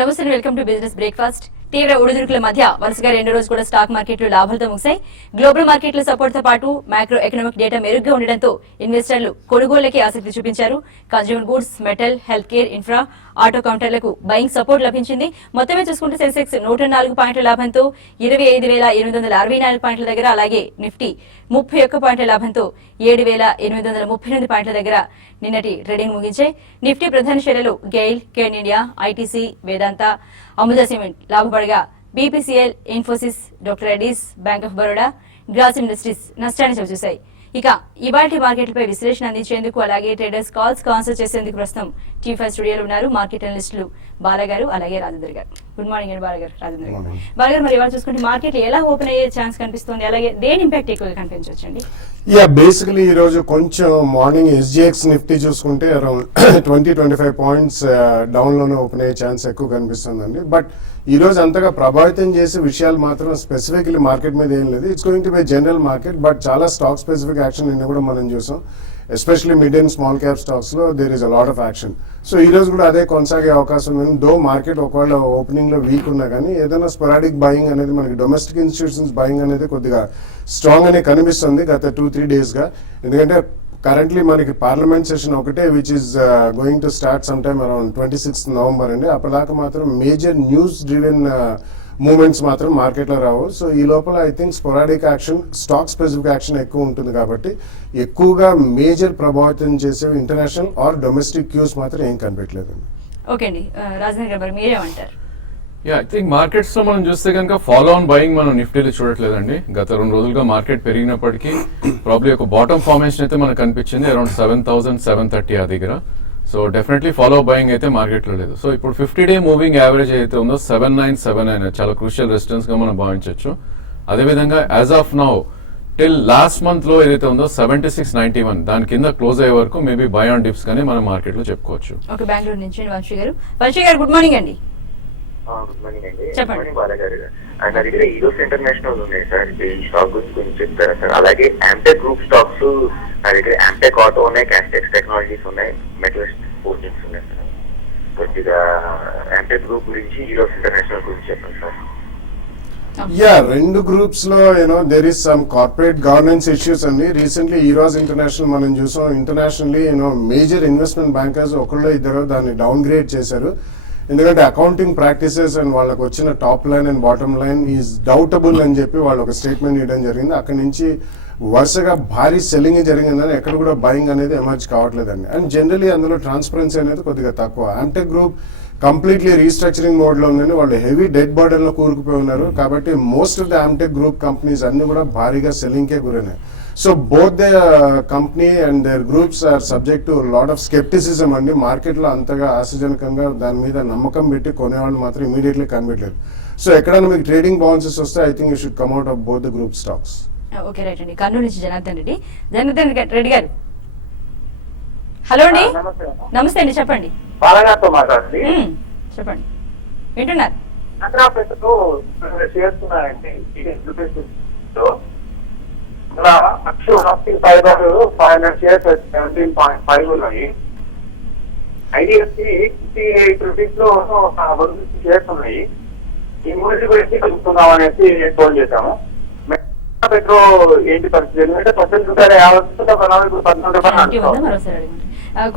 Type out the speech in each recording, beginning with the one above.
నమస్తే, welcome to business breakfast. తీవ్ర ఒడిదుడుకుల మధ్య వరుసగా రెండో రోజు కూడా స్టాక్ మార్కెట్లు లాభాలతో ముగిశాయి. గ్లోబల్ మార్కెట్ల సపోర్ట్ తో పాటు మైక్రో ఎకనామిక్ డేటా మెరుగ్గా ఉండడంతో ఇన్వెస్టర్లు కొనుగోళ్లకి ఆసక్తి చూపించారు. Consumer goods, metal, health care, infra, auto కౌంటర్లకు బయింగ్ సపోర్ట్ లభించింది. మొత్తమే చూసుకుంటే సెన్సెక్స్ 104 పాయింట్ల లాభంతో 25,864 పాయింట్ల దగ్గర, అలాగే నిఫ్టీ 31 పాయింట్ల లాభంతో 7,838 పాయింట్ల దగ్గర నిన్నటి ట్రేడింగ్ ముగించాయి. నిఫ్టీ ప్రధాన షేర్లలో GAIL, Cairn India, ITC, Vedanta, అముదా సిమెంట్ లాభపడగా BPCL, Infosys, doctor Reddy's, bank of Baroda, Grasim industries నష్టాన్ని చవిచూశాయి. ఇక ఇవాల్టి మార్కెట్లపై విశ్లేషణ అందించేందుకు, అలాగే ట్రేడర్స్ కాల్స్ ఆన్సర్ చేసేందుకు ప్రస్తుతం T5 స్టూడియోలో ఉన్నారు మార్కెట్ అనలిస్టులు బాలగారు, అలాగే రాజేంద్ర గారు. గుడ్ మార్నింగ్ అండి బాలగారు, రాజేంద్ర గారు. బాలగారు, మరి ఇవాళ చూసుకుంటే మార్కెట్ ఎలా ఓపెన్ అయ్యే ఛాన్స్ కనిపిస్తుంది, అలాగే దేని ఇంపాక్ట్ ఎక్కువగా కనిపించవచ్చండి? బేసికలీ ఈ రోజు కొంచెం మార్నింగ్ ఎస్జిఎక్స్ నిఫ్టీ చూసుకుంటే అరౌండ్ 20-25 పాయింట్స్ డౌన్ లోనే ఓపెన్ అయ్యే ఛాన్స్ ఎక్కువ కనిపిస్తుందండి. బట్ ఈ రోజు అంతగా ప్రభావితం చేసే విషయాలు మాత్రం స్పెసిఫిక్లీ మార్కెట్ మీద ఏం లేదు. It's going to be general market, but చాలా స్టాక్ స్పెసిఫిక్ యాక్షన్ నిన్న కూడా మనం చూసాం. Especially mid and small cap stocks లో there is a lot of action. So ఈ రోజు కూడా అదే కొనసాగే అవకాశం ఉంది. దో మార్కెట్ ఒకవేళ ఓపెనింగ్ లో వీక్ ఉన్నా కానీ ఏదైనా స్పొరాడిక్ బయింగ్ అనేది మనకి డొమెస్టిక్ ఇన్స్టిట్యూషన్స్ బయింగ్ అనేది కొద్దిగా స్ట్రాంగ్ అనే కనిపిస్తుంది గత 2-3 డేస్ గా. ఎందుకంటే కరెంట్లీ మనకి పార్లమెంట్ సెషన్ ఒకటే which is going to start some time around 26 November అండి. అప్పటిదాకా మాత్రం మేజర్ న్యూస్ డ్రివెన్ మూమెంట్స్ మాత్రం మార్కెట్లో రావు. సో ఈ లోపల I think sporadic action, stock specific action ఎక్కువ ఉంటుంది కాబట్టి ఎక్కువగా మేజర్ ప్రభావితం చేసే ఇంటర్నేషనల్ ఆర్ డొమెస్టిక్ క్యూస్ మాత్రం ఏం కనిపెట్టలేదు. ఓకే అండి, రాజేంద్ర గారు మీరేమంటారు? ఐ థింక్ మార్కెట్స్ లో మనం చూస్తే కనుక ఫాలో ఆన్ బయింగ్ మనం నిఫ్టీలో చూడట్లేదండి. గత 2 రోజులుగా మార్కెట్ పెరిగినప్పటికీ ప్రాబ్లీ ఒక బాటమ్ ఫార్మేషన్ అయితే మనకు కనిపించింది అరౌండ్ 7,730 ఆ దగ్గర. సో డెఫినెట్లీ ఫాలో బయింగ్ అయితే మార్కెట్ లో లేదు. సో ఇప్పుడు 50-day మూవింగ్ యావరేజ్ అయితే ఉందో 7,979 చాలా క్రూషియల్ రెసిస్టెన్స్ గా మనం భావించవచ్చు. అదేవిధంగా as of now till last month లో ఏదైతే ఉందో 7691 దాని కింద క్లోజ్ అయ్యే వరకు మేబీ బై ఆన్ డిప్స్ కానీ మనం మార్కెట్ లో చెప్పుకోవచ్చు. ఓకే, బెంగళూరు నుంచి వంశీ గారు. వంశీ గారు, గుడ్ మార్నింగ్ అండి. గుడ్ మార్నింగ్ అండి. చెప్పండి బాలగారు, నా దగ్గర ఈరోస్ ఇంటర్నేషనల్ ఉన్నాయి సార్. ఈ స్టాక్ గురించి కొంచెం చెప్తారా సార్? అలాగే యాంటెక్ గ్రూప్ స్టాక్స్ నా దగ్గర యాంటెక్ ఆటో ఉన్నాయి, క్యాస్టెక్స్ టెక్నాలజీస్ ఉన్నాయి, మెటల్స్ హోల్డింగ్స్ ఉన్నాయి సార్. కొద్దిగా యాంటెక్ గ్రూప్ గురించి, ఈరోస్ ఇంటర్నేషనల్ గురించి చెప్పండి సార్. రెండు గ్రూప్స్ లో there is some corporate governance issues అండి. రీసెంట్లీ ఈరోజ్ ఇంటర్నేషనల్ మనం చూసాం. ఇంటర్నేషనల్లీ మేజర్ ఇన్వెస్ట్మెంట్ బ్యాంకర్స్ ఒకళ్ళు ఇద్దరు దాన్ని డౌన్ గ్రేడ్ చేశారు. ఎందుకంటే అకౌంటింగ్ ప్రాక్టీసెస్ అండ్ వాళ్ళకి వచ్చిన top line and bottom line is doubtful అని చెప్పి వాళ్ళు ఒక స్టేట్మెంట్ ఇవ్వడం జరిగింది. అక్కడి నుంచి వరుసగా భారీ సెల్లింగ్ జరిగిందని ఎక్కడ కూడా బయింగ్ అనేది ఎమర్జ్ కావట్లేదండి. అండ్ జనరలీ అందులో ట్రాన్స్పరెన్సీ అనేది కొద్దిగా తక్కువ. Antique group completely restructuring mode లో ఉందని, వాళ్ళు హెవీ డెడ్ బర్డెన్ లో కూరుకుపోయి ఉన్నారు. కాబట్టి most of the Amtek group companies అన్ని కూడా భారీగా సెల్లింగ్ కే గురైనాయి. So both the company and their groups are subject to lot of scepticism అండి. మార్కెట్ లో అంతగా ఆశాజనకంగా దాని మీద నమ్మకం పెట్టి కొనేవాళ్ళు మాత్రం ఇమీడియట్లీ కనిపెట్టలేదు. సో ఎక్కడైనా మీకు ట్రేడింగ్ బౌన్సెస్ వస్తే I think you should come out of both the group stocks. Okay, right అండి. కర్నూలు నుంచి జనార్దన్ రెడ్డి. జనార్దన్ రెడ్డి గారు, హలో అండి. నమస్తే అండి, చెప్పండి. బాలగారితో మాట్లాడండి. చెప్పండి, వింటున్నారు. చేస్తున్నారండి 500 షేర్స్ 17.5 ఉన్నాయి. ఐడిఎఫ్సి 58 రూపీస్ లో 100 షేర్స్ ఉన్నాయి. ఈ మూడు గురించి కలుపుకుందాం అనేసి ఫోన్ చేశాము. పెట్రో ఏంటి పరిస్థితి? ఎందుకంటే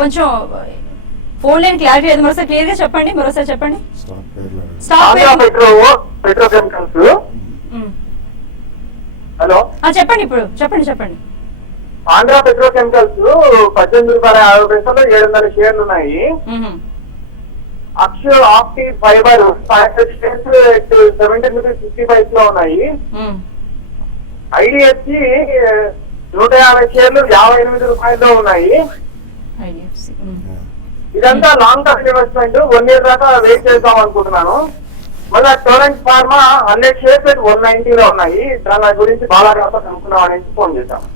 కొంచెం ఫోన్ లైన్ క్లారిటీ లేదు, మరోసారి క్లియర్ గా చెప్పండి. మరోసారి చెప్పండి. పెట్రోకెమికల్స్. హలో, చెప్పండి. ఇప్పుడు చెప్పండి. ఆంధ్ర పెట్రోకెమికల్స్ 18 రూపాయల 50 పైసలు 700 షేర్లు ఉన్నాయి. అక్షర్ ఆప్టి ఫైబర్ 500 షేర్స్ 17 రూపీస్ 50 లో ఉన్నాయి. ఐడిఎఫ్సి 150 షేర్లు 58 రూపాయల్లో ఉన్నాయి. ఇదంతా లాంగ్ టర్మ్ ఇన్వెస్ట్మెంట్. 1 year దాకా వెయిట్ చేద్దాం అనుకుంటున్నాను. మళ్ళీ టోరెంట్ ఫార్మా 100 షేర్స్ 190 లో ఉన్నాయి. దాని గురించి బాగా అనుకున్నాం అనేసి ఫోన్ చేశాము.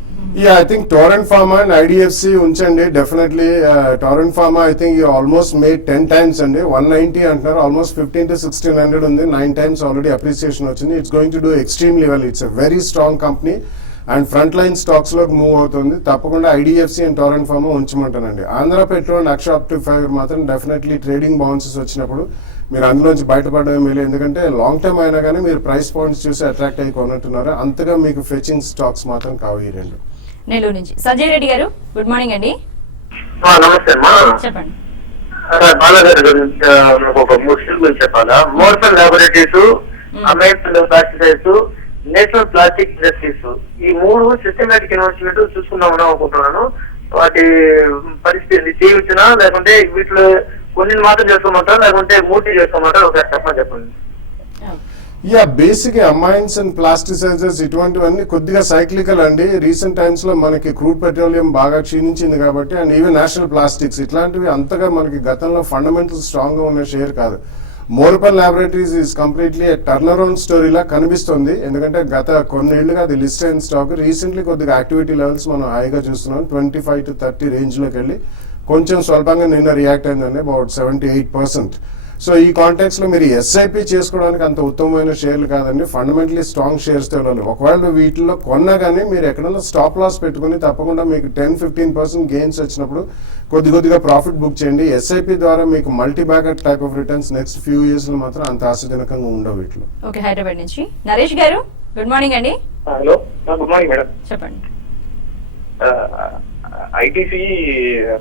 I think Torrent Pharma and IDFC unchandi definitely. Torrent Pharma I think you almost made 10 times andi 190 antaru, almost 15 to 1600 undi, 9 times already appreciation ochindi. It's going to do extremely well. It's a very strong company and front line stocks లోకి move అవుతుంది. తప్పకుండా IDFC and Torrent pharma ఉంచమంటానండి. Andhra petrol and Akshaya optic fibre మాత్రం definitely trading bounces వచ్చినప్పుడు మీరు అందులోంచి బయటపడడం మేలు. ఎందుకంటే లాంగ్ టర్మ్ అయినా కానీ మీరు ప్రైస్ పాయింట్స్ చూసి అట్రాక్ట్ అయ్యి కొన్నట్టున్నారు. అంతగా మీకు ఫెచింగ్ స్టాక్స్ మాత్రం కావు ఈ రెండు. నెల్లూరు నుంచి సంజయ్ రెడ్డి గారు, గుడ్ మార్నింగ్ అండి. నమస్తే అమ్మా. చెప్పండి. బాలాగారి గురించి నాకు ఒక 3 స్కిల్ గురించి చెప్పాలా. మోర్సన్ laboratories, American plasticides, national plastic industries, ఈ 3 సిస్టమేటిక్ ఇన్వెస్ట్మెంట్ చూసుకుందామని అనుకుంటున్నాను. వాటి పరిస్థితి చేయవచ్చునా, లేకుంటే వీటిలో కొన్ని మాత్రం చేసుకోమంటారా, లేకుంటే 3 చేసుకోమంటారా? ఒకసారి చెప్పండి. యా, బేసిక్ అమైన్స్ అండ్ ప్లాస్టిసైజర్స్ ఇటువంటివన్నీ కొద్దిగా సైక్లికల్ అండి. రీసెంట్ టైమ్స్ లో మనకి క్రూడ్ పెట్రోలియం బాగా క్షీణించింది కాబట్టి, అండ్ ఈవెన్ నేషనల్ ప్లాస్టిక్స్ ఇట్లాంటివి అంతగా మనకి గతంలో ఫండమెంటల్ స్ట్రాంగ్ గా ఉన్న షేర్ కాదు. Morepen laboratories is completely turn around స్టోరీలా కనిపిస్తుంది. ఎందుకంటే గత కొన్నేళ్లుగా అది లిస్ట్ అయిన స్టాక్. రీసెంట్లీ కొద్దిగా యాక్టివిటీ లెవెల్స్ మనం హైగా చూస్తున్నాం. 25 to 30 రేంజ్ లోకి వెళ్ళి కొంచెం స్వల్పంగా నిన్న రియాక్ట్ అయిందండి, అబౌట్ 78%. సో ఈ కాంటాక్ట్స్ లో మీరు ఎస్ఐపి చేసుకోవడానికి అంత ఉత్తమమైన షేర్లు కాదండి. ఫండమెంటలీ స్ట్రాంగ్ షేర్స్ తెలాలి. ఒకవేళ వీటిలో కొన్నా కానీ మీరు ఎక్కడైనా స్టాప్ లాస్ పెట్టుకుని తప్పకుండా మీకు 10-15% గెయిన్స్ వచ్చినప్పుడు కొద్దిగా ప్రాఫిట్ బుక్ చేయండి. ఎస్ఐపి ద్వారా మీకు multi bagger type of returns next few years లో మాత్రం అంత ఆశాజనకంగా ఉండవు వీటిలో. ఓకే, హైదరాబాద్ నుంచి నరేష్ గారు, గుడ్ మార్నింగ్ అండి. Hello, good morning madam. చెప్పండి. ఐటీసీ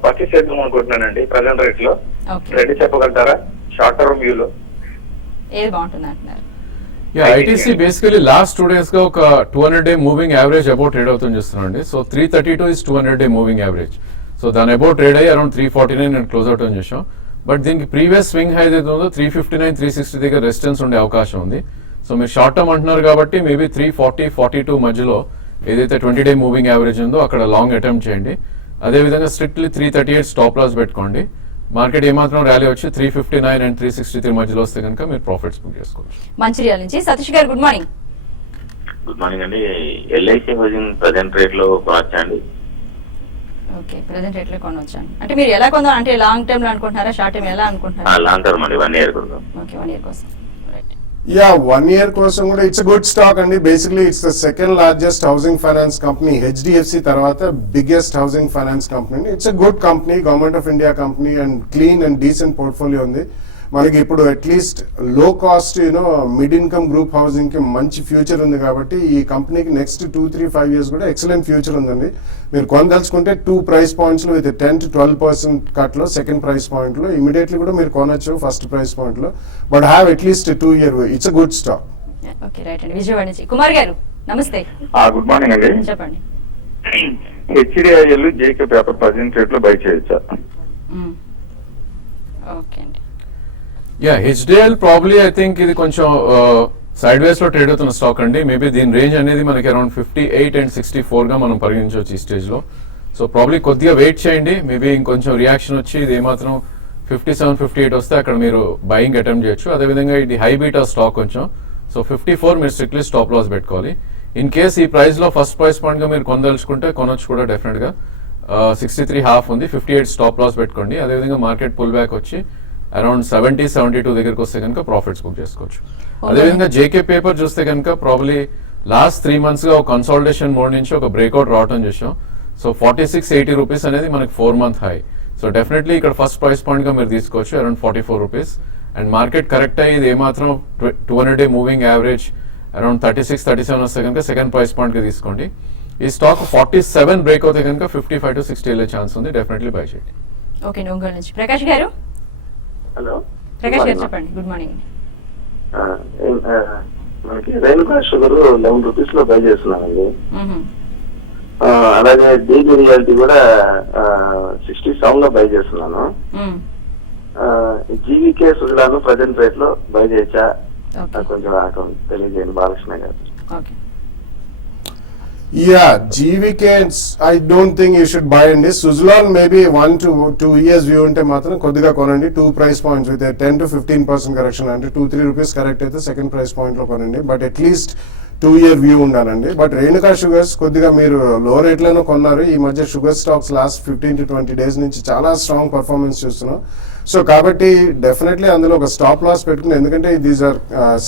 పర్చేస్ చేద్దాం అనుకుంటున్నానండి ప్రజెంట్ రేట్ లో. ఓకే, రెడీ చెప్పగలుగుతారా షార్ట్ టర్మ్ వ్యూలో? ఏది బాగుంటుంది అంటున్నారు? ఐటీసీ బేసికలీ లాస్ట్ 2 days గా ఒక 200 day moving average about trade అవుతుంది చూస్తున్నాండి. So 332 is 200 day moving average. So దాని అబౌట్ ట్రేడ్ అయ్యి అరౌండ్ 349 అండ్ క్లోజ్ అవుట్ అని చూసాం. బట్ దీనికి ప్రీవియస్ స్వింగ్ హై ఏదైతే ఉందో 359, 360 దగ్గర రెసిస్టెన్స్ ఉండే అవకాశం ఉంది. సో మీరు షార్ట్ టర్మ్ అంటున్నారు కాబట్టి మేబీ 340, 42 మధ్యలో ఏదైతే 20 day మూవింగ్ యావరేజ్ ఉందో అక్కడ లాంగ్ అటెంప్ట్ చేయండి. అదేవిధంగా స్ట్రిక్ట్లీ 338 స్టాప్ లాస్ పెట్టుకోండి. మార్కెట్ ఏమాత్రం ర్యాలీ వచ్చి 359 అండ్ 363 మధ్యలో వస్తే కనుక మీరు ప్రాఫిట్స్ బుక్ చేసుకోవచ్చు. మంచిర్యాల నుంచి సతీష్ గారు, గుడ్ మార్నింగ్. గుడ్ మార్నింగ్ అండి. ఎల్ఐసి హౌసింగ్ ప్రజెంట్ రేట్ లో కొనొచ్చండి? ఓకే, ప్రెసెంట్ రేట్ లో కొనొచ్చాను. అంటే మీరు ఎలా కొందాం, అంటే లాంగ్ టర్మ్ లో అనుకుంటున్నారా, షార్ట్ టర్మ్ ఎలా అనుకుంటున్నారా? లాంగ్ టర్మ్ అండి, 1 year కొందాం. ఓకే, 1 year కోసం. రైట్. యా, 1 year కోసం కూడా ఇట్స్ గుడ్ స్టాక్ అండి. Basically it's the second largest housing finance company. HDFC తర్వాత biggest housing finance company. It's a good company, government of India company, and clean and decent portfolio ఉంది. మనకి ఇప్పుడు at least low cost mid income group housing కి మంచి future ఉంది కాబట్టి ఈ కంపెనీకి నెక్స్ట్ 2-3-5 years కూడా ఎక్సలెంట్ ఫ్యూచర్ ఉందండి. మీరు కొనదలుచుకుంటే 2 price points లో విత్ 10-12% కట్ లో సెకండ్ ప్రైస్ పాయింట్ లో ఇమీడియట్లీ కూడా మీరు కొనొచ్చు ఫస్ట్ ప్రైస్ పాయింట్ లో. But have at least 2 year. It's a good stock. Okay, right అండి. విజయవాడ నుంచి కుమార్ గారు, నమస్తే. గుడ్ మార్నింగ్ అండి. చెప్పండి. HDIL JK paper present rate లో బై చేయొచ్చా? ఓకే అండి. Yeah, HDL probably I think ఇది కొంచెం సైడ్ వేస్ లో ట్రేడ్ అవుతున్న స్టాక్ అండి. మేబీ దీని రేంజ్ అనేది మనకి అరౌండ్ 58 and 64 గా మనం పరిగణించవచ్చు ఈ స్టేజ్ లో. సో ప్రాబ్లీ కొద్దిగా వెయిట్ చేయండి. మేబీ ఇంకొంచెం రియాక్షన్ వచ్చి ఇది ఏమాత్రం 57-58 వస్తే అక్కడ మీరు బయింగ్ అటెంప్ట్ చేయొచ్చు. అదేవిధంగా ఇది హై బీటా స్టాక్ కొంచెం. సో 54 మీరు స్ట్రిక్ట్లీ స్టాప్ లాస్ పెట్టుకోవాలి. ఇన్ కేస్ ఈ ప్రైస్ లో ఫస్ట్ ప్రైస్ పాయింట్ గా మీరు కొనదలుచుకుంటే కొనొచ్చు కూడా డెఫినెట్ గా. 63.5 ఉంది, 58 స్టాప్ లాస్ పెట్టుకోండి. అదేవిధంగా మార్కెట్ పుల్ బ్యాక్ వచ్చి అరౌండ్ 70-72 దగ్గరకు వస్తే కనుక ప్రాఫిట్స్ బుక్ చేసుకోవచ్చు. అదేవిధంగా జేకే పేపర్ చూస్తే కనుక ప్రాబ్లీ లాస్ట్ 3 months గా ఒక కన్సాలిడేషన్ మోడ్ నుంచి ఒక బ్రేక్అవుట్ రావడం చూసాం. సో 4680 రూపీస్ అనేది మనకి 4-month హై. సో డెఫినెట్లీ ఇక్కడ ఫస్ట్ ప్రైస్ పాయింట్ గా మీరు తీసుకోవచ్చు around 44 rupees. And market correct అయ్యి ఇది ఏమాత్రం 200 day మూవింగ్ యావరేజ్ అరౌండ్ 36-37 వస్తే కనుక సెకండ్ ప్రైస్ పాయింట్ గా తీసుకోండి. ఈ స్టాక్ 47 బ్రేక్ అవుతే కనుక 55-60 వెళ్ళే ఛాన్స్ ఉంది. డెఫినెట్లీ బై చేయండి. ఓకే, ఒంగోలు నుంచి ప్రకాష్ గారు. హలో, ప్రకాష్ గారు చెప్పండి. Good morning. మనకి రేణుకా షుగర్ 11 rupees లో బై చేస్తున్నానండి. అలాగే డీబీ రియాలిటీ కూడా 67 లో బై చేస్తున్నాను. జీవీకే సుజలాను ప్రజెంట్ రేట్ లో బై చేయొచ్చా? కొంచెం తెలియజేయండి బాలకృష్ణ గారు. Okay. Yeah, GVK, I don't think you should buy in this. Suzlon maybe 1 to 2 years view unte matram koddiga konandi. 2 price points with a 10-15% correction ante 2-3 rupees correct aithe second price point lo konandi. But at least 2-year view ఉండాలండి. But Renuka sugars కొద్దిగా మీరు లో రేట్లోనే కొన్నారు. ఈ మధ్య sugar stocks last 15 to 20 days నుంచి చాలా strong performance చూస్తున్నాం. సో కాబట్టి డెఫినెట్లీ అందులో ఒక స్టాప్ లాస్ పెట్టుకుని, ఎందుకంటే దీస్ ఆర్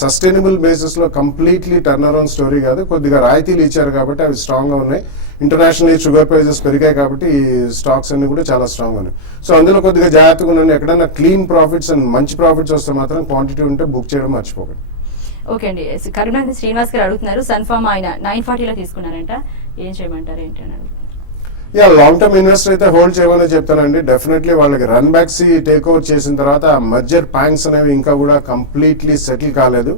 సస్టైనబుల్ బేసిస్ లో కంప్లీట్లీ టర్న్ అరౌండ్ స్టోరీ కాదు. కొద్దిగా రాయితీలు ఇచ్చారు కాబట్టి అవి స్ట్రాంగ్ గా ఉన్నాయి. ఇంటర్నేషనల్ షుగర్ ప్రైజెస్ పెరిగాయి కాబట్టి ఈ స్టాక్స్ అన్ని కూడా చాలా స్ట్రాంగ్ ఉన్నాయి. సో అందులో కొద్దిగా జాగ్రత్తగా ఉండండి. ఎక్కడైనా క్లీన్ ప్రాఫిట్స్ అండ్ మంచి ప్రాఫిట్స్ వస్తే మాత్రం క్వాంటిటీ ఉంటే బుక్ చేయడం మర్చిపోకండి. ఓకే అండి. కరీంనగర్ శ్రీనివాస్ గారు అడుగుతున్నారు, సన్ఫార్మ్ ఆయన 940లో తీసుకున్నారంట, ఏం చేయమంటారు ఏంటి అని అడుగుతున్నారు. యా, లాంగ్ టర్మ్ ఇన్వెస్టర్ అయితే హోల్డ్ చేయమని చెప్తానండి. డెఫినెట్లీ వాళ్ళకి రన్ బ్యాక్స్ టేక్ ఓవర్ చేసిన తర్వాత ఆ మర్జర్ ప్యాంక్స్ అనేవి ఇంకా కూడా కంప్లీట్లీ సెటిల్ కాలేదు.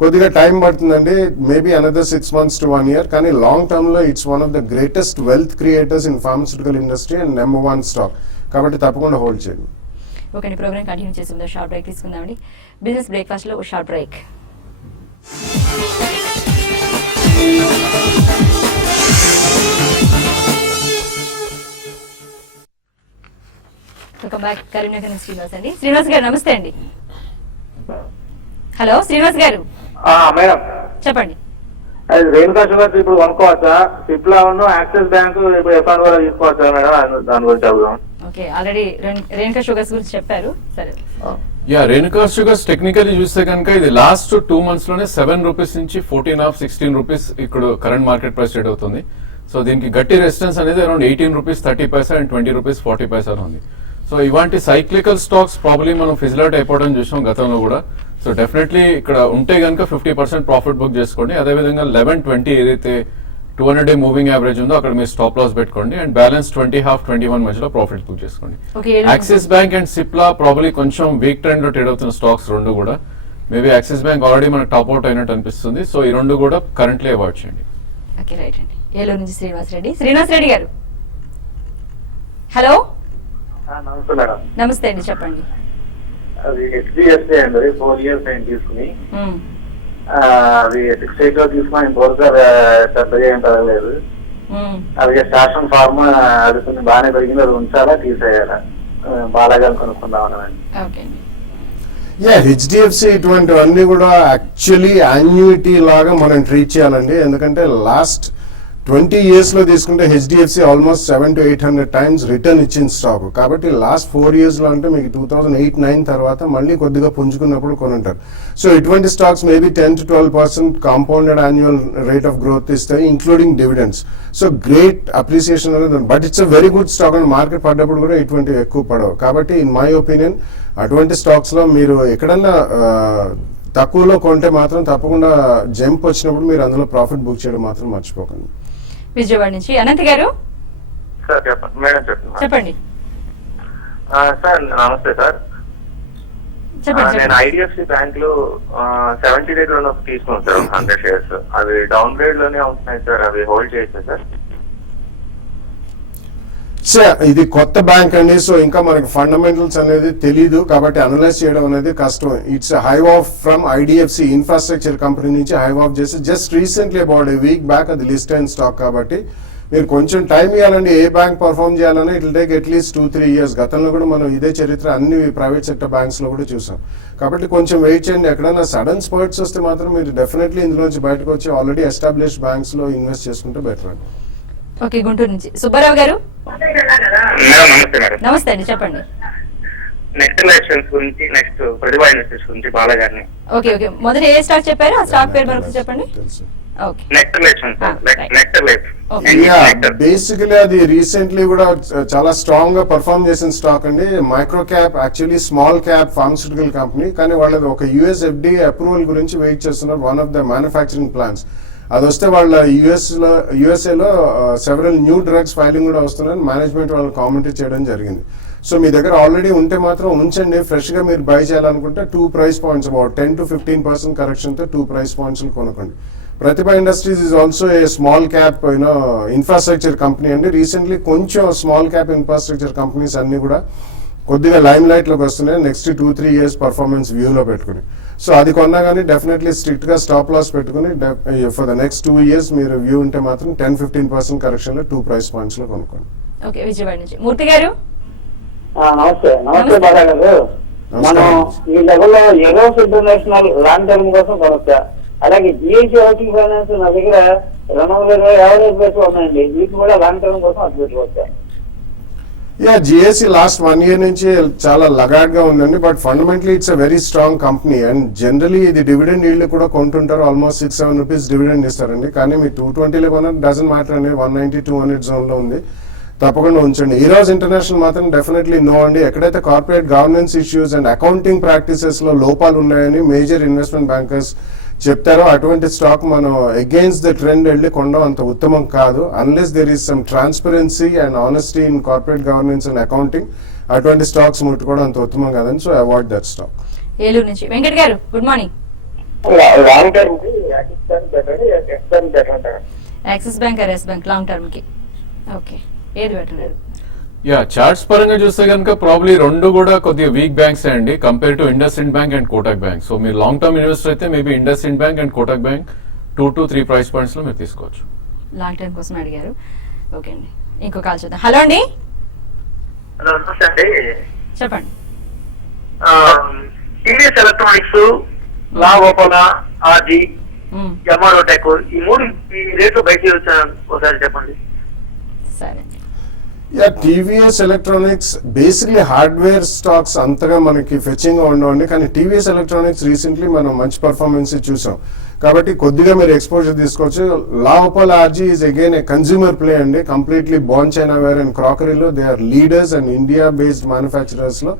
కొద్దిగా టైం పడుతుందండి, maybe another 6 months to 1 year. కానీ లాంగ్ టర్మ్ లో it's one of the greatest wealth creators in pharmaceutical industry and number 1 stock. కాబట్టి తప్పకుండా హోల్డ్ చేయండి. ఓకే అండి, ప్రోగ్రామ్ కంటిన్యూ చేసి ముందు షార్ట్ బ్రేక్ తీసుకుందామండి. బిజినెస్ బ్రేక్ఫాస్ట్ లో short break. Welcome back. Karimnagar నుంచి శ్రీనివాస్ అండి. శ్రీనివాస్ గారు నమస్తే అండి. హలో శ్రీనివాస్ గారు మేడం చెప్పండి. అది రేణుకా షుగర్స్ ఇప్పుడు కొనుక్కోవచ్చా? సిప్లా యాక్సిస్ బ్యాంక్ ఇప్పుడు ఎఫ్ఆర్ కూడా తీసుకోవచ్చా మేడం? దాని గురించి అడుగుదాం. ఓకే, ఆల్రెడీ రేణుకా షుగర్స్ గురించి చెప్పారు. సరే, యా, రేణుకా షుగర్స్ టెక్నికల్లీ చూస్తే కనుక ఇది లాస్ట్ 2 months లోనే 7 rupees నుంచి 14.5-16 rupees ఇక్కడ కరెంట్ మార్కెట్ ప్రైస్ రేట్ అవుతుంది. సో దీనికి గట్టి రెసిస్టెన్స్ అనేది around 18 rupees 30 paisa and 20 rupees 40 paisa ఉంది. సో ఇలాంటి సైక్లికల్ స్టాక్స్ ప్రాబ్లీ మనం ఫిజిలేట్ అయిపోవడం చూసాం గతంలో కూడా. సో డెఫినెట్లీ ఇక్కడ ఉంటే కనుక 50% ప్రాఫిట్ బుక్ చేసుకోండి. అదేవిధంగా 11-20 ఏదైతే 200-day మూవింగ్ యావరేజ్ ఉందో అక్కడ మీరు స్టాప్ లాస్ పెట్టుకోండి అండ్ బ్యాలెన్స్ 20.5-21 మధ్యలో ప్రాఫిట్ బుక్ చేసుకోండి. Axis bank and Cipla probably కొంచెం వీక్ ట్రెండ్ లో ట్రేడ్ అవుతున్న స్టాక్స్ రెండు కూడా. మేబీ యాక్సిస్ బ్యాంక్ ఆల్రెడీ మనకు టాప్ అవుట్ అయినట్టు అనిపిస్తుంది. సో ఈ రెండు కూడా కరెంట్లీ అవాయిడ్ చేయండి. ఓకే, రైట్ అండి. ఏలూరు నుంచి శ్రీనివాస్ రెడ్డి. శ్రీనివాస్ రెడ్డి గారు హలో. నమస్తే మేడం. నమస్తే అండి, చెప్పండి. అది హెచ్డిఎఫ్సి అండి, 4 years అయింది తీసుకుని. అది 6-8 లో తీసుకుని ఇంతవరకు పెద్దగా ఏం పెరగలేదు. అది స్టాషన్ ఫార్మ్ అది కొంచెం బాగానే పెరిగింది. అది ఉంచాలా తీసేయాలా? బాలాగా కొనుక్కుందామని. ఓకే అండి. యా, హెచ్డిఎఫ్సి ఇటువంటివన్నీ కూడా యాక్చువల్లీ యాన్యుయిటీ లాగా మనం ట్రీట్ చేయాలండి. ఎందుకంటే లాస్ట్ 20 years లో తీసుకుంటే HDFC almost 700 to 800 times return ఇచ్చిన స్టాక్. కాబట్టి లాస్ట్ 4 years లో అంటే మీకు 2008-9 తర్వాత మళ్ళీ కొద్దిగా పుంజుకున్నప్పుడు కొనుంటారు. సో ఇటువంటి stocks maybe 10 to 12% compounded annual rate of growth ఇస్తాయి, including dividends. So great appreciation అనేది, but it's a very good stock and market పడ్డప్పుడు కూడా ఇటువంటివి ఎక్కువ పడవు. కాబట్టి ఇన్ మై ఒపీనియన్ అటువంటి స్టాక్స్ లో మీరు ఎక్కడన్నా తక్కువలో కొంటే మాత్రం తప్పకుండా జంప్ వచ్చినప్పుడు మీరు అందులో ప్రాఫిట్ బుక్ చేయడం మాత్రం మర్చిపోకండి. విజయవాడ నుంచి అనంత్ గారు సార్ చెప్పండి మేడం. చెప్పండి. సార్ నమస్తే సార్. నేను ఐడిఎఫ్సి బ్యాంక్ లో 70 days లోనే తీసుకున్నాను సార్ 100 shares. అవి డౌన్ గ్రేడ్ లోనే ఉంటున్నాయి సార్, అవి హోల్డ్ చేయొచ్చా సార్? ఇది కొత్త బ్యాంక్ అండి, సో ఇంకా మనకి ఫండమెంటల్స్ అనేది తెలీదు కాబట్టి అనలైజ్ చేయడం అనేది కష్టం. It's hive off from IDFC infrastructure company నుంచి హైవ్ ఆఫ్ చేసి just recently about a week back అది లిస్ట్ అయిన స్టాక్. కాబట్టి మీరు కొంచెం టైం ఇవ్వాలండి. ఏ బ్యాంక్ పర్ఫామ్ చేయాలని it will take at least 2-3 years. గతంలో కూడా మనం ఇదే చరిత్ర అన్ని ప్రైవేట్ సెక్టర్ బ్యాంక్స్ లో కూడా చూసాం. కాబట్టి కొంచెం వెయిట్ చేయండి. ఎక్కడైనా సడన్ స్పర్ట్స్ వస్తే మాత్రం మీరు డెఫినెట్లీ ఇందులోంచి బయటకు వచ్చి ఆల్రెడీ ఎస్టాబ్లిష్డ్ బ్యాంక్స్ లో ఇన్వెస్ట్ చేసుకుంటే బెటర్ అండి. ఓకే, గుంటూరు నుంచి సుబ్బారావు గారు. నమస్తే మేడం. నమస్తే అండి, చెప్పండి. నెక్స్ట్ ఎలక్షన్స్ గురించి, నెక్స్ట్ ప్రతిభా ఇన్వెస్టర్స్ గురించి బాలా గారిని. ఓకే ఓకే, మొదట ఏ స్టాక్ చెప్పారు? ఆ స్టాక్ పేరు మనకు చెప్పండి. Okay, next elections next life. Basically అది రీసెంట్లీ కూడా చాలా స్ట్రాంగ్ గా పర్ఫార్మ్ చేసిన స్టాక్ అండి. Micro cap, actually small cap pharmaceutical company. కానీ వాళ్ళది ఒక యుఎస్ ఎఫ్డిఏ అప్రూవల్ గురించి వెయిట్ చేస్తున్నారు. One of the manufacturing plants అది వస్తే వాళ్ళ యుఎస్ఏలో సెవెరల్ న్యూ డ్రగ్స్ ఫైలింగ్ కూడా వస్తున్నాయని మేనేజ్మెంట్ వాళ్ళు కామెంట్ చేయడం జరిగింది. సో మీ దగ్గర ఆల్రెడీ ఉంటే మాత్రం ఉంచండి. ఫ్రెష్ గా మీరు బై చేయాలనుకుంటే 2 price points about 10 to 15% correction తో 2 price points కొనుక్కోండి. Pratibha industries is also a small cap infrastructure company అండి. రీసెంట్లీ కొంచెం స్మాల్ క్యాప్ ఇన్ఫ్రాస్ట్రక్చర్ కంపెనీస్ అన్ని కూడా కొద్దిగా లైమ్ లైట్ లోకి వస్తున్నాయి నెక్స్ట్ 2-3 years పర్ఫార్మెన్స్ వ్యూలో పెట్టుకుని. సో అది కొన్నా కానీ డెఫినెట్లీ స్ట్రిక్ట్ గా స్టాప్ లాస్ పెట్టుకుని ఫర్ ద నెక్స్ట్ 2 years మీరు వ్యూ ఉంటే మాత్రం 10-15% కరెక్షన్ లో 2 price points లో కొనుక్కోండి. ఓకే, విజయవాడ నుంచి మూర్తి గారు. నమస్తే. నమస్తే బాగా గారు. మనం ఈ లెవెల్లో ఎరోస్ ఇంటర్నేషనల్ లాంగ్ టర్మ్ కోసం కొనొచ్చా? అలాగే జిఐసి హౌసింగ్ ఫైనాన్స్ నా దగ్గర 220 యావరేజ్ బేస్ ఉన్నాయండి. వీటిని కూడా లాంగ్ టర్మ్ కోసం అది పెట్టుకోవచ్చు. జిఎస్సి లాస్ట్ 1 year నుంచి చాలా లగాడ్ గా ఉందండి. But fundamentally it's a very strong company and generally ఇది డివిడెండ్ ఈల్డ్ కూడా కొంటుంటారు. ఆల్మోస్ట్ 6-7 రూపీస్ డివిడెండ్ ఇస్తారండి. కానీ మీరు 220లో కొన్న డజన్ మ్యాటర్ అండి. 190-200 జోన్ లో ఉంది. తప్పకుండా ఉంచండి. ఈ రోజు ఇంటర్నేషనల్ మాత్రం డెఫినెట్లీ నో అండి. ఎక్కడైతే corporate governance issues and accounting practices లో లోపాలు ఉన్నాయని మేజర్ ఇన్వెస్ట్మెంట్ బ్యాంకర్స్ చెప్తారో అటువంటి స్టాక్ మనం అగైన్స్ ద ట్రెండ్ వెళ్ళి కొనడం అంత ఉత్తమం కాదు. Unless there is some transparency and honesty in corporate governance and accounting, అటువంటి స్టాక్స్ ముట్టుకోవడం అంత ఉత్తమం కాదని. So avoid that stock. Eluru నుంచి Venkat garu good morning. Long term కి Axis bank better, Yes bank better అంటారా? Axis bank Yes bank long term కి okay ఏది బెటర్? చార్ట్స్ పరంగా చూస్తే కనుక ప్రాబ్లీ రెండు కూడా కొద్దిగా వీక్ బ్యాంక్స్ అండి compare to IndusInd bank and Kotak bank. So మీరు లాంగ్ టర్మ్ ఇన్వెస్టర్ అయితే maybe IndusInd bank and Kotak bank 2 to 3 price points లో మీరు తీసుకోవచ్చు. లాంగ్ టర్మ్ కోసం అడిగారు. ఓకే అండి, ఇంకో కాల్ చూద్దాం. హలో అండి, హలో నమస్తే అండి. చెప్పండి. టీవీఎస్ ఎలక్ట్రానిక్స్, లా ఓపోలా, ఆర్జీ, ఎమ్ఆర్ఓ టెక్ ఈ మూడు ఈ రేట్లు బయటికి వచ్చాను, ఒకసారి చెప్పండి. సరే. TVS electronics basically hardware stocks అంతగా మనకి ఫెచింగ్ గా ఉండవండి. కానీ టీవీఎస్ ఎలక్ట్రానిక్స్ రీసెంట్లీ మనం మంచి పర్ఫార్మెన్స్ చూసాం కాబట్టి కొద్దిగా మీరు ఎక్స్పోజర్ తీసుకోవచ్చు. La Opala RG is again a consumer play అండి. Completely bone china ware and క్రాకరీలో they are leaders and India based manufacturers లో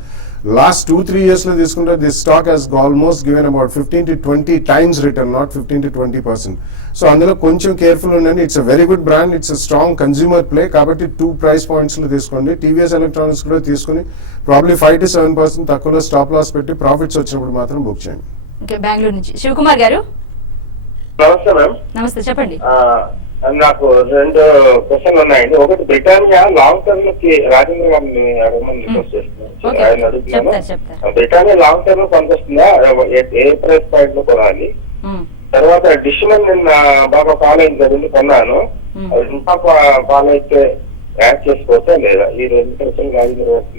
లాస్ట్ 2-3 years లో తీసుకుంటే this stock has almost given about 15 to 20 times return, not 15 to 20%. So అందులో కొంచెం careful ఉండండి. It's a very good brand, it's a strong consumer play కాబట్టి 2 price points లో తీసుకోండి. టీవీఎస్ ఎలక్ట్రానిక్స్ కూడా తీసుకుని ప్రాబ్లీ 5 to 7% తక్కువలో స్టాప్ లాస్ పెట్టి ప్రాఫిట్స్ వచ్చినప్పుడు మాత్రం బుక్ చేయండి. ఓకే, బెంగళూరు నుంచి శివకుమార్ గారు. నమస్తే మ్యామ్. నమస్తే, చెప్పండి. నాకు 2 క్వశ్చన్లు ఉన్నాయండి. ఒకటి బ్రిటానియా లాంగ్ టర్మ్ కి రాజేంద్ర గారిని అడగమని రిక్వెస్ట్ చేస్తున్నాను. ఆయన అడుగుతున్నాను, బ్రిటానియా లాంగ్ టర్మ్ లో పనిచేస్తుందా, ఏ ప్రైస్ పాయింట్ లో కొనాలి? తర్వాత డిష్మన్ నిన్న బాగా ఫాలో అయింది కదండి, కొన్నాను. అది ఇంకా ఫాలో అయితే యాడ్ చేసుకోవచ్చా లేదా? ఈ 2 ప్రశ్నలు రాజేంద్ర గారికి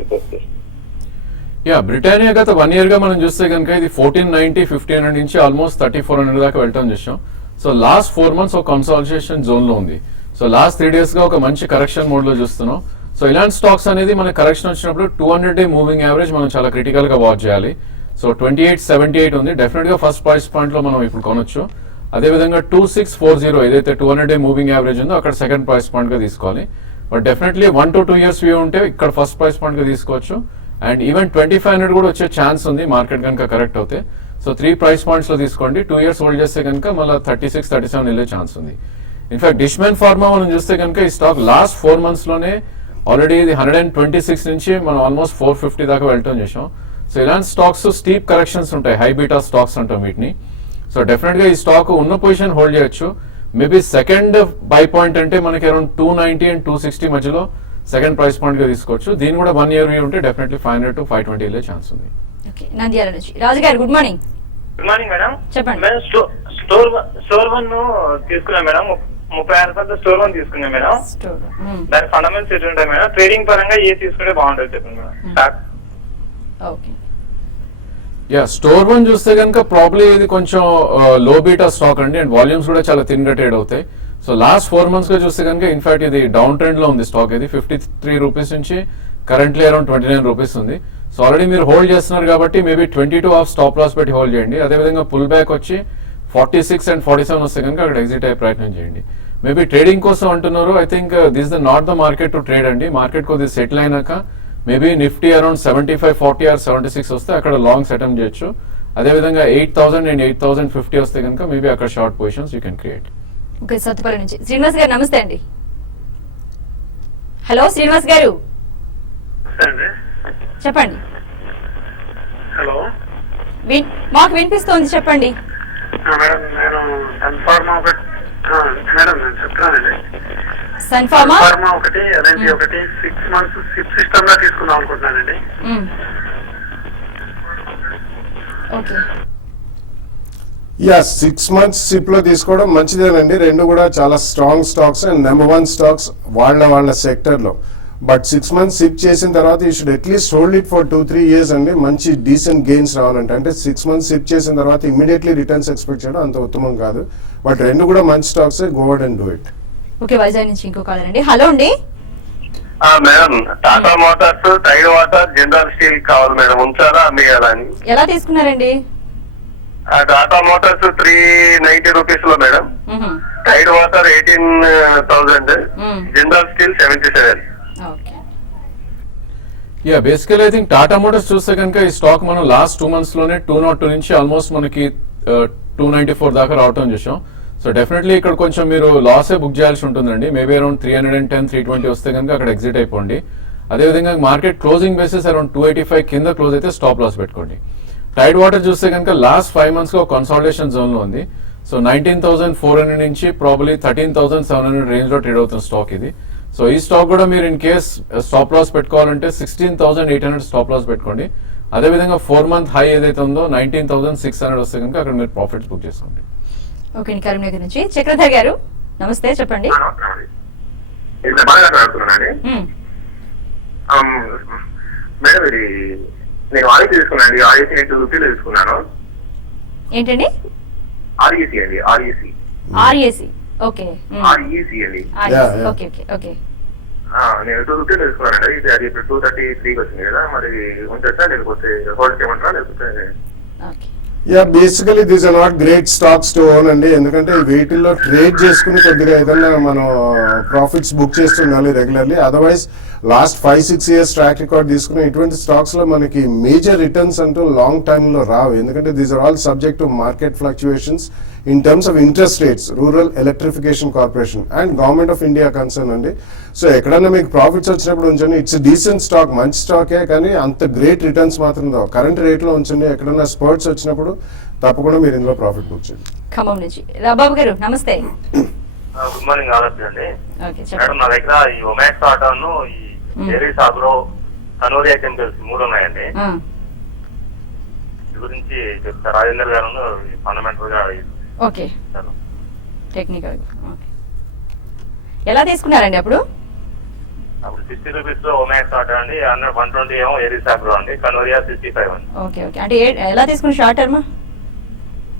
రిక్వెస్ట్ చేస్తున్నాను. బ్రిటానియా గత 1 year గా మనం చూస్తే కనుక ఇది 1490, 1500 నుంచి ఆల్మోస్ట్ 3400 దాకా వెళ్ళటం చూసాం. సో లాస్ట్ 4 months ఒక కన్సాలిడేషన్ జోన్ లో ఉంది. సో లాస్ట్ 3 days గా ఒక మంచి కరెక్షన్ మోడ్ లో చూస్తున్నాం. సో ఇలాంటి స్టాక్స్ అనేది మన కరెక్షన్ వచ్చినప్పుడు 200-day మూవింగ్ యావరేజ్ మనం చాలా క్రిటికల్ గా వాచ్ చేయాలి. సో 2878 ఉంది, డెఫినెట్ గా ఫస్ట్ ప్రైస్ పాయింట్ లో మనం ఇప్పుడు కొనొచ్చు. అదేవిధంగా 2640 ఏదైతే 200-day మూవింగ్ యావరేజ్ ఉందో అక్కడ సెకండ్ ప్రైస్ పాయింట్ గా తీసుకోవాలి. But definitely 1 to 2 years view ఉంటే ఇక్కడ ఫస్ట్ ప్రైస్ పాయింట్ గా తీసుకోవచ్చు. అండ్ ఈవెన్ 2500 కూడా వచ్చే ఛాన్స్ ఉంది మార్కెట్ కనుక కరెక్ట్ అవుతే. సో 3 ప్రైస్ పాయింట్స్ లో తీసుకోండి. 2 years హోల్డ్ చేస్తే కనుక మళ్ళీ 36-37 వెళ్ళే ఛాన్స్ ఉంది. ఇన్ఫాక్ట్ డిష్మెన్ ఫార్మా మనం చూస్తే కనుక ఈ స్టాక్ లాస్ట్ 4 months లోనే ఆల్రెడీ ఇది 126 నుంచి మనం ఆల్మోస్ట్ 450 దాకా వెళ్ళటం చేసాం. సో ఇలాంటి స్టాక్స్ స్టీప్ కరెక్షన్స్ ఉంటాయి, హై బీటా స్టాక్స్ అంటాం వీటిని. సో డెఫినెట్ గా ఈ స్టాక్ ఉన్న పొజిషన్ హోల్డ్ చేయొచ్చు. మేబీ సెకండ్ బై పాయింట్ అంటే మనకి అరౌండ్ 290 and 260 మధ్యలో సెకండ్ ప్రైస్ పాయింట్ గా తీసుకోవచ్చు. దీని కూడా 1 year వ్యూ ఉంటే డెఫినెట్లీ 500 to 520 వెళ్ళే ఛాన్స్ ఉంది. నంద్యాల నుంచి రాజు గారు good morning. Good morning madam. చెప్పండి. మేడం స్టోర్ 1 తీసుకున్నాం మేడం, 36% స్టోర్ 1 తీసుకున్నాం మేడం. దాని ఫండమెంటల్స్ ఎట్లా ఉంటాయి మేడం? ట్రేడింగ్ పరంగా ఏ తీసుకుంటే బాగుంటుంది చెప్పండి మేడం. స్టాక్ ఓకే, స్టోర్ 1 చూస్తే కనుక ప్రాబ్లీ ఇది కొంచెం లో బీటా స్టాక్ అండి అండ్ వాల్యూమ్స్ కూడా చాలా థిన్ గా ట్రేడ్ అవుతాయి. సో లాస్ట్ 4 months గా చూస్తే కనుక ఇన్ఫాక్ట్ ఇది డౌన్ ట్రెండ్ లో ఉంది స్టాక్. ఇది 53 రూపీస్ నుంచి కరెంట్లీ అరౌండ్ 29 రూపీస్ ఉంది. సో ఆల్రెడీ మీరు హోల్డ్ చేస్తున్నారు కాబట్టి మేబీ 22 ఆఫ్ స్టాప్ లాస్ పెట్టి హోల్డ్ చేయండి. అదేవిధంగా పుల్ బ్యాక్ వచ్చి 46 and 47 వస్తే కనుక అక్కడ ఎగ్జిట్ అయ్యే ప్రయత్నం చేయండి. మేబీ ట్రేడింగ్ కోసం అంటున్నారు. I think this the not the market to trade అండి. మార్కెట్ కొద్దిగా సెటిల్ అయినాక మేబీ నిఫ్టీ అరౌండ్ 75-40 or 76 వస్తే అక్కడ లాంగ్స్ అటెంప్ట్ చేయొచ్చు. అదేవిధంగా 8000 and 8050 వస్తే కనుక మేబీ అక్కడ short positions you can create. Okay, Sathupalli నుంచి శ్రీనివాస్ గారు నమస్తే అండి. హలో శ్రీనివాస్ గారు, చెప్పండి. హలో, మాకు వినిపిస్తోంది, చెప్పండి. మేడం నేను సన్ఫార్మా ఒకటి మేడం నేను చెప్తానండి. సన్ఫార్మా ఒకటి అదేంటి ఒకటి 6 months సిప్ సిస్టమ్ గా తీసుకుందాం అనుకుంటున్నానండి. ఓకే, 6 months సిప్ లో తీసుకోవడం మంచిదేనండి. రెండు కూడా చాలా strong stocks and number 1 stocks వాళ్ళ సెక్టర్ లో. బట్ 6 months సిప్ చేసిన తర్వాత you should at least hold it for 2-3 years అండి. మంచి డీసెంట్ గెయిన్స్ రావాలంటే, అంటే 6 months సిప్ చేసిన తర్వాత ఇమీడియట్లీ రిటర్న్స్ ఎక్స్పెక్ట్ చేయడం అంత ఉత్తమం కాదు. బట్ రెండు కూడా మంచి stocks, go ahead and do it. Okay, Vizag నుంచి ఇంకో కాలర్ అండి. హలో అండి. Madam, Tata Motors, Tide Water, Jindal steel కావాలి మేడం, ఉంచాలా అమ్మేయాలా అని. ఎలా తీసుకున్నారండి? టాటా మోటార్స్ 390 రూపీస్ లో madam, Tide Water 18,000, Jindal steel 77. Okay. Yeah, basically I think Tata Motors చూస్తే కనుక ఈ స్టాక్ మనం లాస్ట్ 2 months లోనే 202 నుంచి ఆల్మోస్ట్ మనకి 294 దాకా రావటం చూసాం. సో డెఫినెట్లీ ఇక్కడ కొంచెం మీరు లాసే బుక్ చేయాల్సి ఉంటుందండి. మేబీ అరౌండ్ 310, 320 వస్తే కనుక అక్కడ ఎగ్జిట్ అయిపోండి. అదేవిధంగా మార్కెట్ క్లోజింగ్ బేసిస్ అరౌండ్ 285 కింద క్లోజ్ అయితే స్టాప్ లాస్ పెట్టుకోండి. టైడ్ వాటర్ చూస్తే కనుక లాస్ట్ 5 months లో కన్సాలిడేషన్ జోన్ లో ఉంది. సో 19,400 నుంచి ప్రాబ్లీ 13,700 రేంజ్ లో ట్రేడ్ అవుతున్న స్టాక్ ఇది. సో ఈ స్టాక్ కూడా మీరు ఇన్ కేస్ స్టాప్ లాస్ పెట్టుకోవాలంటే 16,800 స్టాప్ లాస్ పెట్టుకోండి. అదేవిధంగా 4 month హై ఏదైతే ఉందో 19,600 వస్తే కనుక అక్కడ మీరు ప్రాఫిట్స్ బుక్ చేసుకోండి. ఓకే, కరీంనగర్ నుంచి చక్రధర్ గారు నమస్తే, చెప్పండి. మేడం, ఇది నేను ఆర్ఈసీ తీసుకున్నాను. ఆర్ఈసీ 2 రూపీలు తీసుకున్నాను. ఏంటండి? ఆర్ఈసీ అండి, ఆర్ఈసీ. ఆర్ఏసి. ఓకే. ఆర్ఈసీ అండి. Okay okay okay. నేను 2 రూపీలు తీసుకున్నానండి. ఇది అది ఇప్పుడు 233 వచ్చింది కదా, మరి ఉంటుందా లేకపోతే హోల్డ్ చేయమంటారా లేకపోతే? Okay. Yeah, basically these are not great stocks to own అండి. ఎందుకంటే వీటిల్లో ట్రేడ్ చేసుకుని కొద్దిగా ఏదైనా మనం ప్రాఫిట్స్ బుక్ చేస్తుండాలి regularly. Otherwise last 5-6 years track record తీసుకున్న ఇటువంటి స్టాక్స్ లో మనకి మేజర్ రిటర్న్స్ అంటూ లాంగ్ టైమ్ లో రావు. ఎందుకంటే these are all subject to market fluctuations in terms of interest rates, rural electrification corporation and government of India concern అండి. So ఎక్కడైనా మీకు ప్రాఫిట్స్ వచ్చినప్పుడు ఉంచండి. ఇట్స్ డీసెంట్ స్టాక్, మంచి స్టాకే, కానీ అంత గ్రేట్ రిటర్న్స్ మాత్రం రావు. కరెంట్ రేట్ లో ఉంచండి. ఎక్కడైనా స్పర్ట్స్ వచ్చినప్పుడు తప్పకుండా మీరు ఇందులో ప్రాఫిట్ బుక్ చేయండి. ఖమ్మం నుంచి రాబాబు గారు నమస్తే. గుడ్ మార్నింగ్, ఆలోచన అండి. ఓకే, మేడం, చెప్పండి. నా దగ్గర ఈ ఒమాక్స్ ఆటోను, ఈ డైరీస్ ఆగ్రో, కనోరియా కెమికల్స్ 3 ఉన్నాయండి. ఈ గురించి చెప్తారు రాజేందర్ గారు ఫండమెంటల్ గా. Okay, technical. ఓకే, ఎలా తీసుకున్నారండి అప్పుడు? అప్పుడు 60 రూపీస్ లో ఒమాక్స్ ఆటో అండి, 120 ఏమో ఏరీస్ ఆగ్రో అండి, కనోరియా 65 అండి. Okay okay. అంటే ఎలా తీసుకున్నారు? షార్ట్ టర్మ్,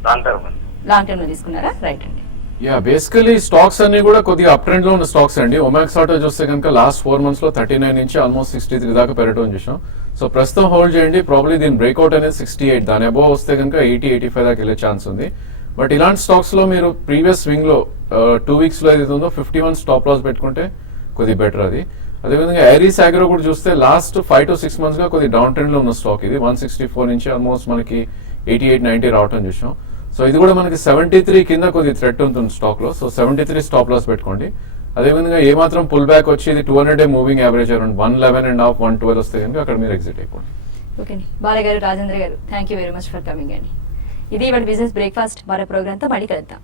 లాంగ్ టర్మ్ అండి. లాంగ్ టర్మ్ లో తీసుకున్నారా? రైట్ అండి. యా, బేసికలీ స్టాక్స్ అన్ని కూడా కొద్దిగా అప్ ట్రెండ్ లో ఉన్న స్టాక్స్ అండి. ఒమాక్స్ ఆటో చూస్తే కనుక లాస్ట్ 4 months లో 39 నుంచి ఆల్మోస్ట్ 63 దాకా పెరగడం చూసాం. సో ప్రస్తుతం హోల్డ్ చేయండి. ప్రాబ్లీ దీని బ్రేక్అవుట్ అనేది 68, దాని అబోవ్ వస్తే కనుక 80-85 దాకా వెళ్ళే ఛాన్స్ ఉంది. బట్ ఇలాంటి స్టాక్స్ లో మీరు ప్రీవియస్ స్వింగ్ లో 2 weeks లో ఏదైతే ఉందో 51 స్టాప్ లాస్ పెట్టుకుంటే కొద్దిగా బెటర్ అది. అదేవిధంగా ఐరీస్ ఆగ్రో కూడా చూస్తే లాస్ట్ 5 to 6 months గా కొద్దిగా డౌన్ ట్రెండ్ లో ఉన్న స్టాక్ ఇది. 164 నుంచి ఆల్మోస్ట్ మనకి 88-90 రావటం చూసాం. సో ఇది కూడా మనకి 73 కింద కొద్ది థ్రెట్ ఉంటుంది స్టాక్ లో. సో 73 స్టాప్ లాస్ పెట్టుకోండి. అదేవిధంగా ఏమాత్రం పుల్ బ్యాక్ వచ్చి ఇది 200-day మూవింగ్ యావరేజ్ అరౌండ్ 111.5, 112 వస్తే కనుక అక్కడ మీరు ఎగ్జిట్ అయిపోండి. ఓకే అండి. బాలయ్య గారు, రాజేంద్ర గారు, thank you very much for coming అండి. ఇది ఇవాళ బిజినెస్ బ్రేక్ఫాస్ట్. మరో ప్రోగ్రామ్తో మళ్ళీ కలుద్దాం.